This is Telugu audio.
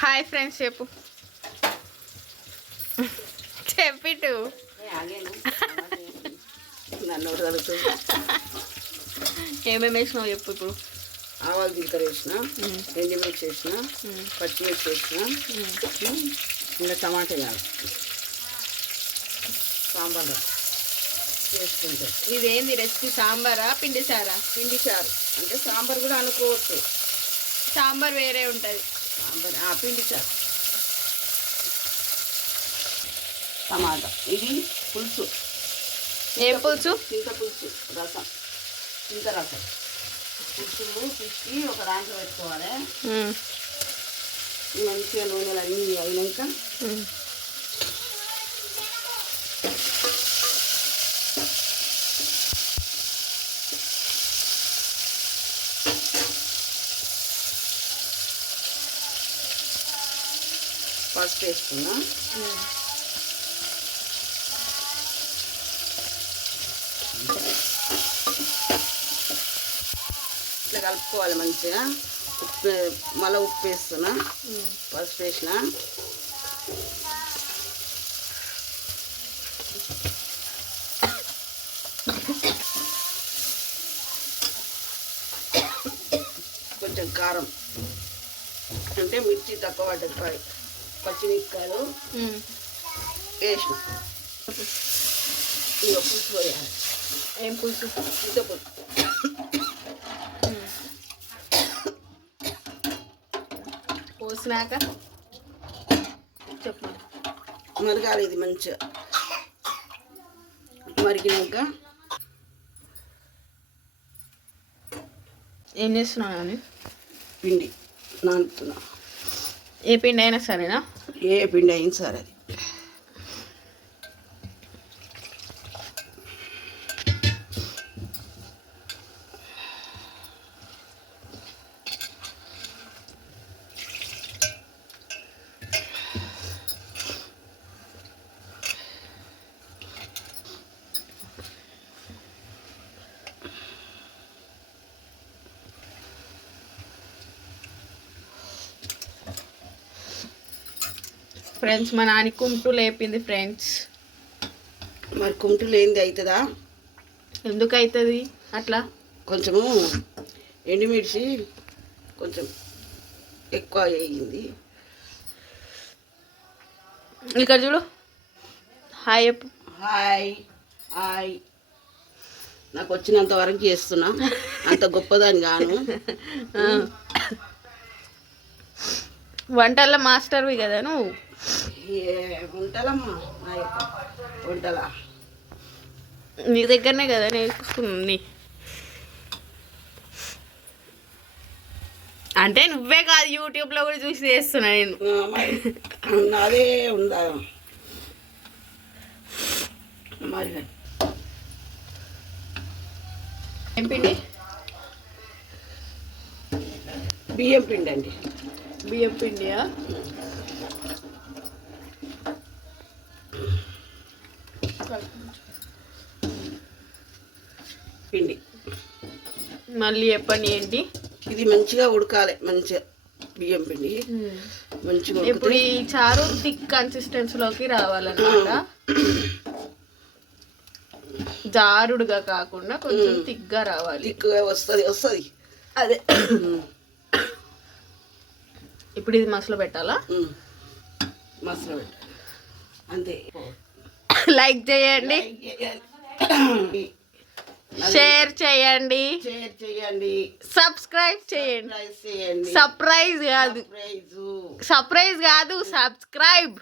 హాయ్ ఫ్రెండ్స్ చెప్పు చెప్పిటు ఏమేమి వేసినావు చెప్పు ఇప్పుడు ఆవాలు జీలకర్ర వేసిన ఎండుమిర్చి వేసిన పచ్చిమిర్చి వేసిన ఇంకా టమాటా వేయాలి సాంబార్ చేసుకుంటాం. ఇదేంది రెసిపీ సాంబారా పిండి చారా? పిండి చారు అంటే సాంబార్ కూడా అనుకోవచ్చు, సాంబార్ వేరే ఉంటుంది. సాంబార్ పిండి చారు. టమాటా ఇది పులుసు. ఏం పులుసు? చింత పులుసు రసం, చింత రసం పులుసు పిచ్చి ఒక దాంట్లో పెట్టుకోవాలి. మంచిగా నూనెలు అన్నీ అయినాక పసుపు వేసుకున్నా. ఇట్లా కలుపుకోవాలి మంచిగా. ఉప్పు మళ్ళీ ఉప్పు వేస్తున్నా, పసుపు వేసిన. కొంచెం కారం అంటే మిర్చి తక్కువ పడ్డది, పచ్చిమిరపకాయలు వేసిన. ఇంకా పులుసు పోయాలి. ఏం పులుసు? చింత పులుసు. పోసినాక చెప్పు మరగాలి. ఇది మంచిగా మరిగినాక ఏం చేస్తున్నాను అని పిండి నానుతున్నా. ఏ పిండి అయినా సరేనా? ఏ పిండి అయినా సరే. అది ఫ్రెండ్స్ మా నాని కుంటు లేపింది ఫ్రెండ్స్. మరి కుంటు లేనిది అవుతుందా? ఎందుకు అవుతుంది అట్లా? కొంచెము ఎండుమిర్చి కొంచెం ఎక్కువ వేయింది. ఇక్కడ చూడు. హాయ్ చెప్పు. Hi hi. నాకు వచ్చినంత వరకు చేస్తున్నా, అంత గొప్పదాన్ని గాను. వంటల్లో మాస్టర్వి కదా నువ్వు. వంటలమ్మా వంటలా నీ దగ్గరనే కదా నేర్చుకున్నాను. అంటే నువ్వే కాదు, యూట్యూబ్లో కూడా చూసి చేస్తున్నా నేను. అదే ఉందా మరి. ఏం పిండి? బియ్యం పిండి అండి. బియ్యం పిండియా? పిండి మళ్ళీ చెప్పండి ఏంటి? ఇది మంచిగా ఉడకాలి. మంచిగా బియ్యం పిండి మంచిగా. ఇప్పుడు ఈ చారు థిక్ కన్సిస్టెన్సీలోకి రావాలన్నమాట. జారుడుగా కాకుండా కొంచెం థిక్గా రావాలి. థిక్గా వస్తుంది అదే. ఇప్పుడు ఇది మసాలా పెట్టాలా? మసాలా పెట్టాలి అంతే. లైక్ చేయండి, షేర్ చేయండి, సబ్స్క్రైబ్ చేయండి. సర్ప్రైజ్ కాదు, సర్ప్రైజ్ కాదు, సబ్స్క్రైబ్.